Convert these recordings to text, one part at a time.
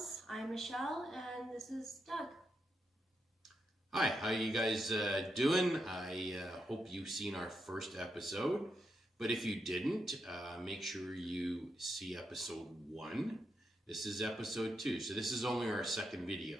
House. I'm Michelle, and this is Doug. Hi, how you guys doing? I hope you've seen our first episode, but if you didn't, make sure you see episode 1. This is episode 2, so this is only our second video.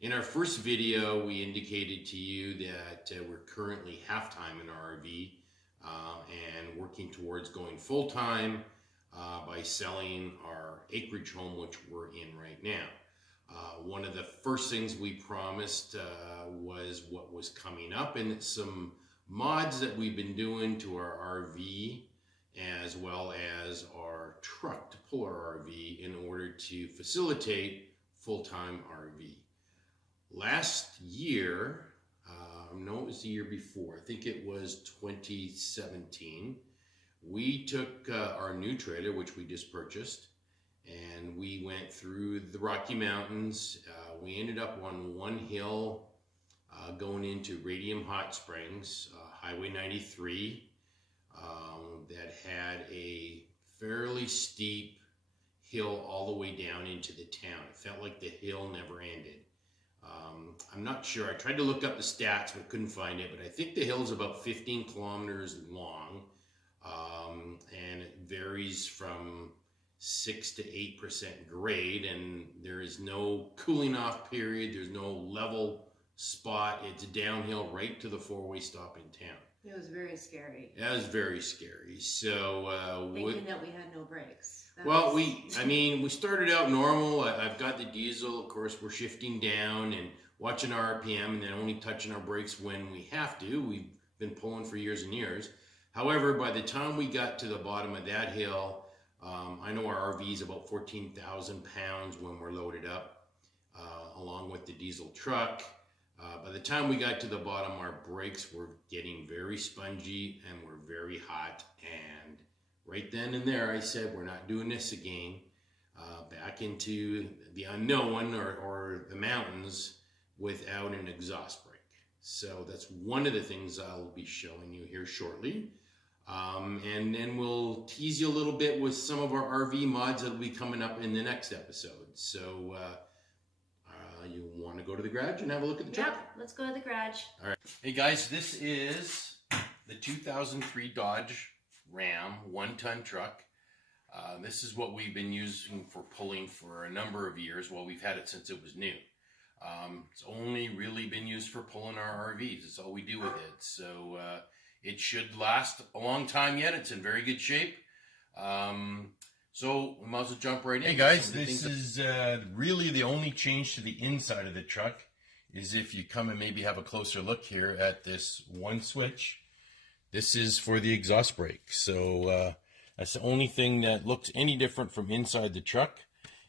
In our first video, we indicated to you that we're currently half-time in our RV and working towards going full-time by selling our acreage home, which we're in right now. One of the first things we promised was what was coming up, and some mods that we've been doing to our RV as well as our truck to pull our RV in order to facilitate full-time RV. Last year, no, it was the year before, I think it was 2017, we took our new trailer, which we just purchased, and we went through the Rocky Mountains. We ended up on one hill going into Radium Hot Springs, Highway 93, that had a fairly steep hill all the way down into the town. It felt like the hill never ended. I'm not sure. I tried to look up the stats but couldn't find it, but I think the hill is about 15 kilometers long, and it varies from 6 to 8% grade, and there is no cooling off period. There's no level spot. It's downhill right to the four-way stop in town. It was very scary. That was very scary. So thinking that we had no brakes. We started out normal. I've got the diesel. Of course, we're shifting down and watching our RPM, and then only touching our brakes when we have to. We've been pulling for years and years. However, by the time we got to the bottom of that hill, I know our RV is about 14,000 pounds when we're loaded up, along with the diesel truck. By the time we got to the bottom, our brakes were getting very spongy and were very hot. And right then and there, I said, we're not doing this again. Back into the unknown or the mountains without an exhaust brake. So that's one of the things I'll be showing you here shortly. And then we'll tease you a little bit with some of our RV mods that'll be coming up in the next episode. So you want to go to the garage and have a look at the truck? Yep, let's go to the garage. All right. Hey guys, this is the 2003 Dodge Ram 1-ton truck. This is what we've been using for pulling for a number of years. Well, we've had it since it was new. It's only really been used for pulling our RVs. It's all we do with it. So it should last a long time yet. It's in very good shape. So we might as well jump right in. Hey guys, this is really the only change to the inside of the truck is if you come and maybe have a closer look here at this one switch. This is for the exhaust brake. So that's the only thing that looks any different from inside the truck.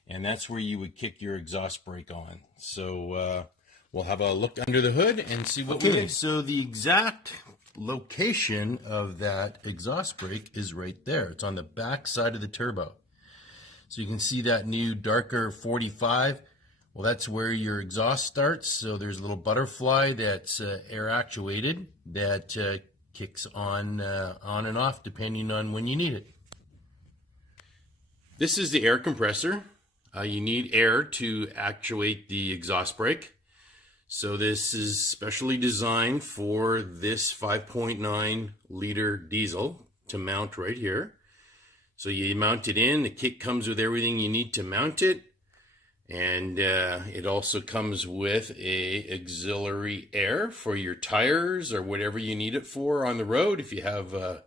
And that's where you would kick your exhaust brake on. So we'll have a look under the hood and see what we did. So the exact location of that exhaust brake is right there. It's on the back side of the turbo. So you can see that new darker 45. Well, that's where your exhaust starts. So there's a little butterfly that's air actuated that kicks on and off depending on when you need it. This is the air compressor. You need air to actuate the exhaust brake. So this is specially designed for this 5.9 liter diesel to mount right here. So you mount it in, the kit comes with everything you need to mount it. And it also comes with a auxiliary air for your tires or whatever you need it for on the road. If you have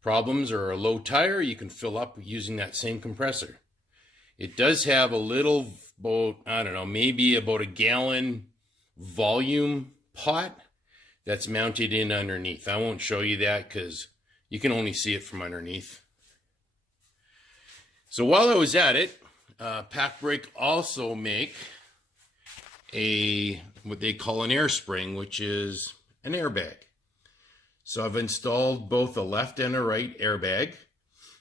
problems or a low tire, you can fill up using that same compressor. It does have a little, maybe about a gallon volume pot that's mounted in underneath. I won't show you that because you can only see it from underneath. So while I was at it, Pack Brake also make what they call an air spring, which is an airbag. So I've installed both a left and a right airbag.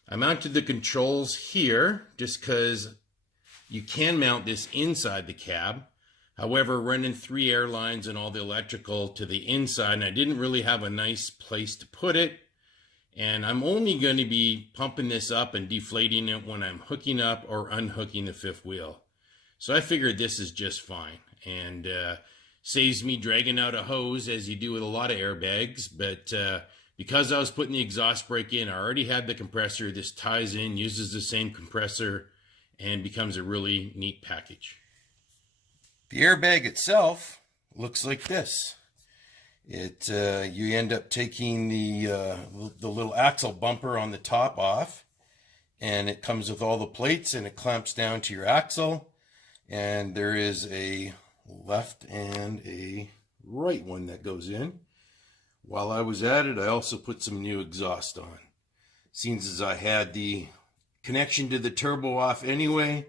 I mounted the controls here just because you can mount this inside the cab. However, running 3 air lines and all the electrical to the inside, and I didn't really have a nice place to put it. And I'm only going to be pumping this up and deflating it when I'm hooking up or unhooking the fifth wheel. So I figured this is just fine, and saves me dragging out a hose as you do with a lot of airbags. But because I was putting the exhaust brake in, I already had the compressor. This ties in, uses the same compressor, and becomes a really neat package. The airbag itself looks like this. You end up taking the little axle bumper on the top off, and it comes with all the plates, and it clamps down to your axle. And there is a left and a right one that goes in. While I was at it, I also put some new exhaust on. Seems as I had the connection to the turbo off anyway,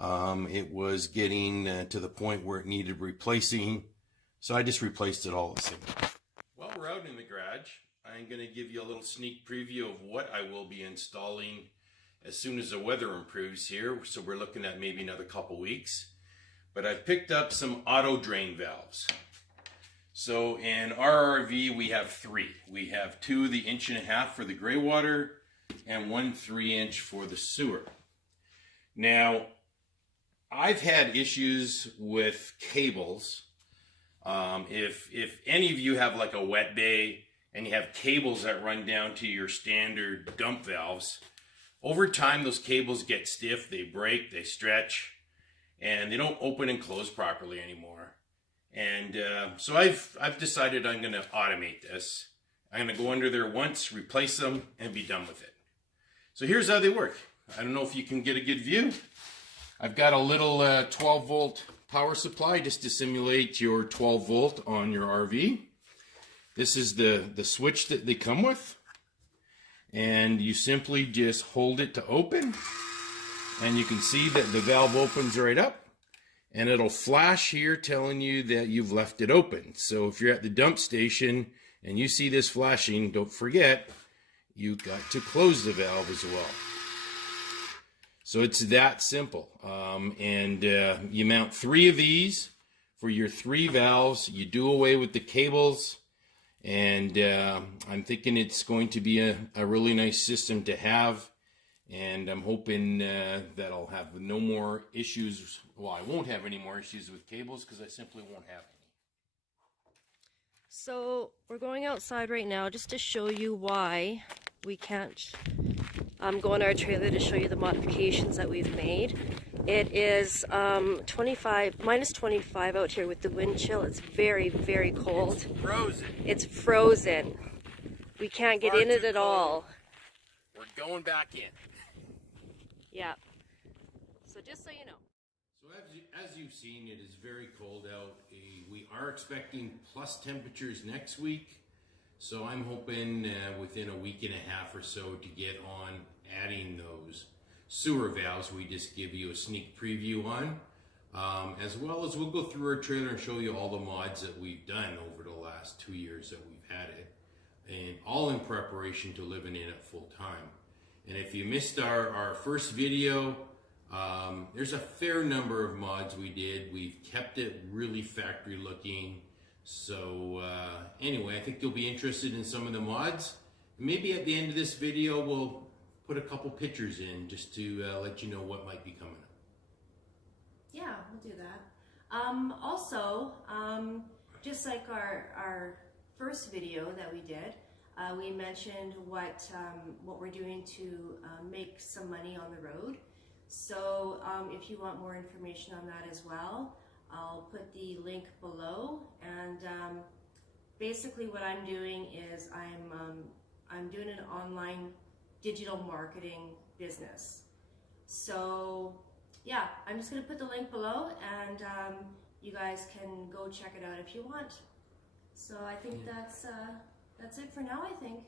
it was getting to the point where it needed replacing, so I just replaced it all the same. While we're out in the garage, I'm going to give you a little sneak preview of what I will be installing as soon as the weather improves here. So we're looking at maybe another couple weeks. But I've picked up some auto drain valves. So in our RV we have 3. We have 2 the 1.5 inch for the gray water and 1 3-inch for the sewer. Now, I've had issues with cables. If any of you have like a wet bay and you have cables that run down to your standard dump valves, over time those cables get stiff, they break, they stretch, and they don't open and close properly anymore. And so I've decided I'm going to automate this. I'm going to go under there once, replace them, and be done with it. So here's how they work. I don't know if you can get a good view. I've got a little 12 volt power supply just to simulate your 12 volt on your RV. This is the switch that they come with. And you simply just hold it to open. And you can see that the valve opens right up. And it'll flash here telling you that you've left it open. So if you're at the dump station and you see this flashing, don't forget, you've got to close the valve as well. So it's that simple. You mount 3 of these for your 3 valves. You do away with the cables. And I'm thinking it's going to be a really nice system to have. And I'm hoping that I'll have no more issues. Well, I won't have any more issues with cables because I simply won't have any. So we're going outside right now just to show you why we can't go on our trailer to show you the modifications that we've made. It is minus 25 out here with the wind chill. It's very, very cold. It's frozen. It's frozen. We can't get in it at all. We're going back in. Yeah. So just so you know. So as you've seen, it is very cold out. We are expecting plus temperatures next week. So I'm hoping within a week and a half or so to get on adding those sewer valves we just give you a sneak preview on. As well as we'll go through our trailer and show you all the mods that we've done over the last 2 years that we've had it. And all in preparation to living in it full time. And if you missed our first video, there's a fair number of mods we did. We've kept it really factory looking. So anyway, I think you'll be interested in some of the mods. Maybe at the end of this video, we'll put a couple pictures in just to let you know what might be coming up. Yeah, we'll do that. Also, just like our first video that we did, we mentioned what we're doing to make some money on the road. So if you want more information on that as well, I'll put the link below. And basically what I'm doing is I'm doing an online digital marketing business. So yeah, I'm just gonna put the link below, and you guys can go check it out if you want. So I think that's it for now, I think.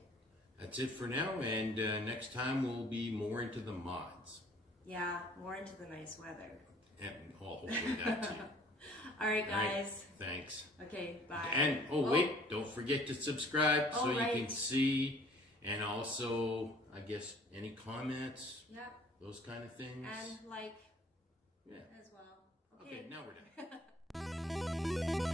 That's it for now, and next time we'll be more into the mods. Yeah, more into the nice weather. And hopefully that too. All right, guys. All right, thanks. Okay, bye. And wait, don't forget to subscribe so you can see, and also I guess any comments, those kind of things. And like as well. Okay, now we're done.